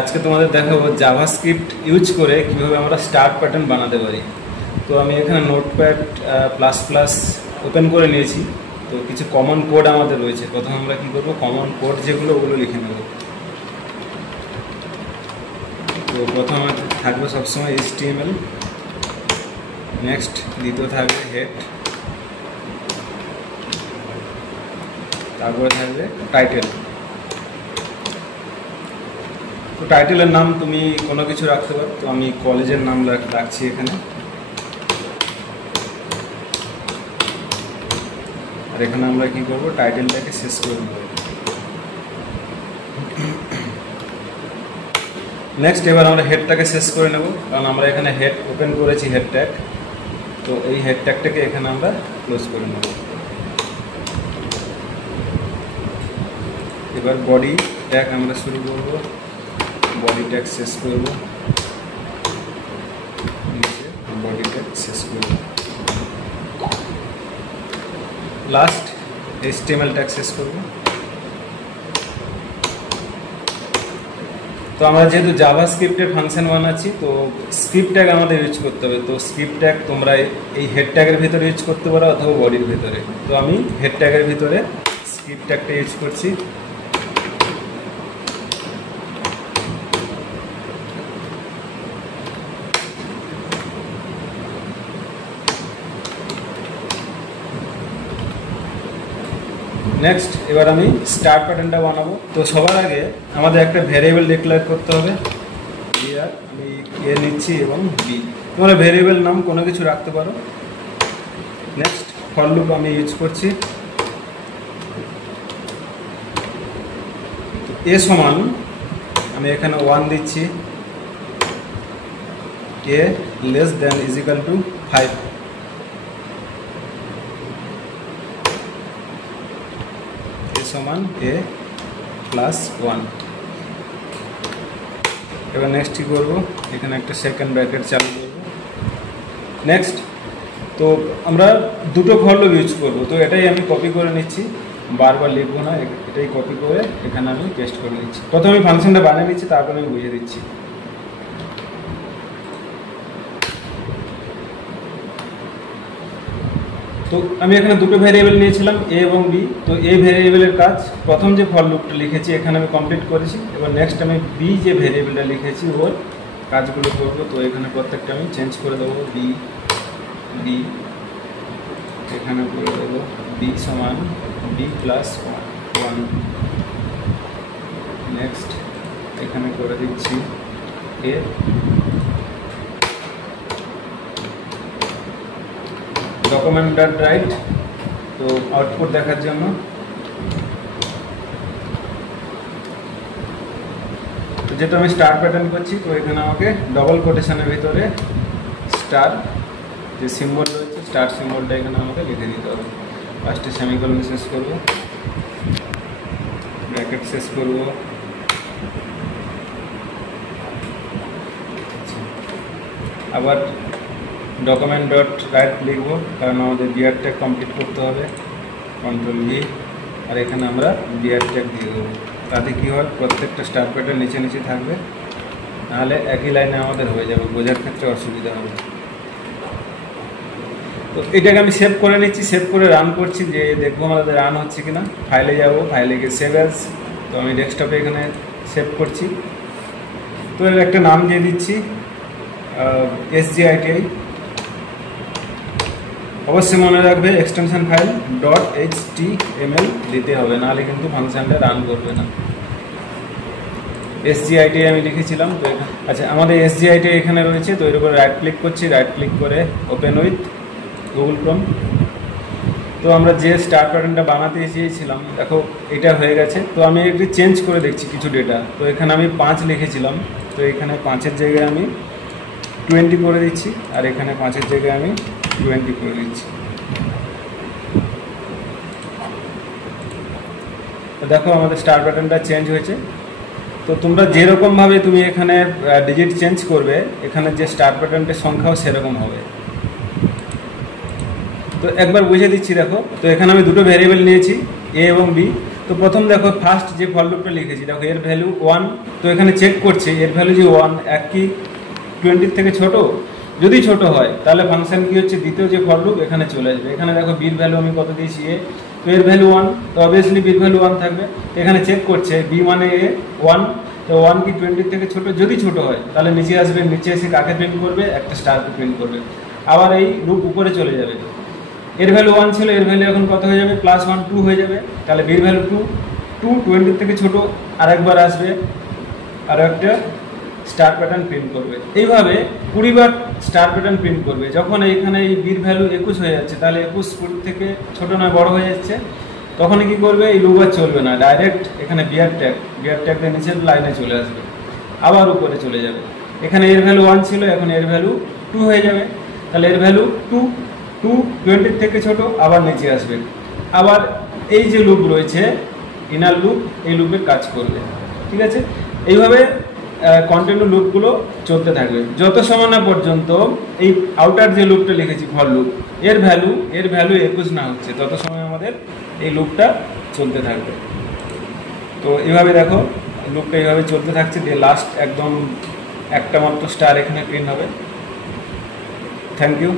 আজকে তোমাদের দেখাবো জাভাস্ক্রিপ্ট ইউজ করে কিভাবে আমরা স্টার প্যাটার্ন বানাতে পারি। তো আমি এখানে নোটপ্যাড প্লাস প্লাস ওপেন করে নিয়েছি। তো কিছু কমন কোড আমাদের রয়েছে। প্রথমে আমরা কি করব, কমন কোড যেগুলো ওগুলো লিখে নেব। তো প্রথমে থাকবে সবসময় HTML, নেক্সট দ্বিতীয় থাকবে হেড, তারপরে থাকবে টাইটেল। তো টাইটেলের নাম তুমি কোনো কিছু রাখতে পারো। তো আমি কলেজের নাম রাখছি এখানে। আর এখানে আমরা কি করব, টাইটেলটাকে শেষ করে দেব। নেক্সট এবার আমরা হেডটাকে শেষ করে নেব, কারণ আমরা এখানে হেড ওপেন করেছি, হেড ট্যাগ। তো এই হেড ট্যাগটাকে এখানে আমরা ক্লোজ করে নেব। এবার বডি ট্যাগ আমরা শুরু করব, বডি ট্যাগ শেষ করব, নিচে বডি ট্যাগ শেষ করব, লাস্ট HTML ট্যাগ শেষ করব। তো আমরা যেহেতু জাভাস্ক্রিপ্টের ফাংশন বানাচ্ছি, তো স্ক্রিপ্ট ট্যাগ আমাদের ইউজ করতে হবে। তো স্ক্রিপ্ট ট্যাগ তোমরা এই হেড ট্যাগের ভিতরে ইউজ করতে পারো অথবা বডির ভিতরে। তো আমি হেড ট্যাগের ভিতরে স্ক্রিপ্ট ট্যাগটা ইউজ করছি। নেক্সট এবার আমি স্টার প্যাটার্নটা বানাবো। তো সবার আগে আমাদের একটা ভ্যারিয়েবল ডিক্লেয়ার করতে হবে। আমি এ নিচ্ছি এবং বি, তোমরা ভ্যারিয়েবল নাম কোনো কিছু রাখতে পারো। নেক্সট ফর লুপ আমি ইউজ করছি। এ সমান আমি এখানে 1 দিচ্ছি, a less than is equal to 5, সমান এ প্লাস 1। এবার নেক্সট কী করবো, এখানে একটা সেকেন্ড ব্র্যাকেট চালু করব। নেক্সট তো আমরা দুটো ফর লুপ ইউজ করবো। তো এটাই আমি কপি করে নিচ্ছি, বারবার লিখবো না, এটাই কপি করে এখানে আমি পেস্ট করে নিচ্ছি। প্রথমে আমি ফাংশনটা বানিয়ে নিচ্ছি, তারপরে আমি বুঝিয়ে দিচ্ছি। তো আমি এখানে দুটো ভ্যারিয়েবল নিয়েছিলাম, এ এবং বি। তো এ ভ্যারিয়েবলের কাজ প্রথম যে ফর লুপটা লিখেছি এখানে আমি কমপ্লিট করেছি। এবার নেক্সট আমি বি যে ভ্যারিয়েবলটা লিখেছি ওর কাজগুলো করবো। তো এখানে প্রত্যেকটা আমি চেঞ্জ করে দেবো। বি বি এখানে করে দেবো বি সমান বি প্লাস 1। নেক্সট এখানে করে দিচ্ছি এ, ডকুমেন্ট ডট রাইট, তো আউটপুট দেখার জন্য। তো যেটা আমি স্টার প্যাটার্ন করছি, তো এখানে আমাকে ডবল কোটেশনের ভিতরে স্টার যে সিম্বল রয়েছে, স্টার সিম্বলটা এখানে আমাকে লিখে দিতে হবে। ফার্স্টে সেমিকোলন শেষ করব, ব্র্যাকেট শেষ করব, আবার ডকুমেন্ট ডট রাইট লিখবো, কারণ আমাদের বিআর ট্যাগ কমপ্লিট করতে হবে। কন্ট্রোল ভি, আর এখানে আমরা বিআর ট্যাগ দিয়ে দেবো। তাতে কী হয়, প্রত্যেকটা স্টার প্যাটার্ন নিচে নিচে থাকবে, নাহলে একই লাইনে আমাদের হয়ে যাবে, বোঝার ক্ষেত্রে অসুবিধা হবে। তো এটাকে আমি সেভ করে নিচ্ছি, সেভ করে রান করছি, যে দেখবো আমাদের রান হচ্ছে কিনা। ফাইলে যাব, ফাইলে গিয়ে সেভ অ্যাজ। তো আমি ডেস্কটপে এখানে সেভ করছি। তো এর একটা নাম দিয়ে দিচ্ছি SGITI। অবশ্যই মনে রাখবে এক্সটেনশন ফাইল .html দিতে হবে, নাহলে কিন্তু ফাংশনটা রান করবে না। SGITI আমি লিখেছিলাম। তো আচ্ছা, আমাদের SGITI এখানে রয়েছে। তো এর উপরে রাইট ক্লিক করছি, রাইট ক্লিক করে ওপেন উইথ গুগল ক্রোম। তো আমরা যে স্টার প্যাটার্নটা বানাতে চেয়েছিলাম, দেখো এটা হয়ে গেছে। তো আমি একটু চেঞ্জ করে দেখছি কিছু ডেটা। তো এখানে আমি 5 লিখেছিলাম, তো এখানে 5-এর জায়গায় আমি 20 করে দিচ্ছি, আর এখানে 5-এর জায়গায় আমি 20 করে দিচ্ছি। তো দেখো আমাদের স্টার প্যাটার্নটা চেঞ্জ হয়েছে। তো তোমরা যেরকমভাবে তুমি এখানে ডিজিট চেঞ্জ করবে, এখানে যে স্টার প্যাটার্নটার সংখ্যাও সেরকম হবে। তো একবার বুঝে দিচ্ছি, দেখো। তো এখানে আমি দুটো ভ্যারিয়েবল নিয়েছি, এ এবং বি। তো প্রথম দেখো ফার্স্ট যে ফর লুপটা লিখেছি, দেখো এর ভ্যালু 1, তো এখানে চেক করছে এর ভ্যালু যে 1 এক কি 20 থেকে ছোট, যদি ছোট হয় তাহলে ফাংশন কি হচ্ছে দ্বিতীয় যে ফর লুপ এখানে চলে আসবে। এখানে দেখো বির ভ্যালু আমি কত দিয়েছি এ, তো এর ভ্যালু 1, তো অবভিয়াসলি বির ভ্যালু 1 থাকবে। এখানে চেক করছে বি মানে এ 1, তো 1 কি 20 থেকে ছোট, যদি ছোট হয় তাহলে নিচে আসবে, নিচে এসে কাকে প্রিন্ট করবে, একটা স্টারকে প্রিন্ট করবে। আবার এই লুপ উপরে চলে যাবে, এর ভ্যালু 1 ছিল, এর ভ্যালু এখন কত হয়ে যাবে +1 2 হয়ে যাবে, তাহলে বির ভ্যালু 2 20 থেকে ছোট, আরেকবার আসবে আর একটা স্টার প্যাটার্ন প্রিন্ট করবে। এইভাবে 20 বার স্টার প্যাটার্ন প্রিন্ট করবে। যখন এইখানে এই বির ভ্যালু 21 হয়ে যাচ্ছে, তাহলে 21 20 থেকে ছোট নয় বড় হয়ে যাচ্ছে, তখন কি করবে, এই লুপ আর চলবে না, ডাইরেক্ট এখানে বিয়ার ট্যাগ দিয়ে নিচের লাইনে চলে আসবে, আবার উপরে চলে যাবে। এখানে এর ভ্যালু 1 ছিল, এখন এর ভ্যালু 2 হয়ে যাবে, তাহলে এর ভ্যালু 2 20 থেকে ছোট, আবার নিচে আসবে। আবার এই যে লুপ রয়েছে ইনার লুপ, এই লুপের কাজ করবে। ঠিক আছে, এইভাবে কন্টিনিউ লুপগুলো চলতে থাকবে যত সময় না পর্যন্ত এই আউটার যে লুপটা লিখেছি ফর লুপ, এর ভ্যালু 21 না হচ্ছে, তত সময় আমাদের এই লুপটা চলতে থাকবে। তো এইভাবে দেখো লুপটা এইভাবে চলতে থাকছে, দিয়ে লাস্ট একদম একটা মাত্র স্টার এখানে প্রিন্ট হবে। Thank you.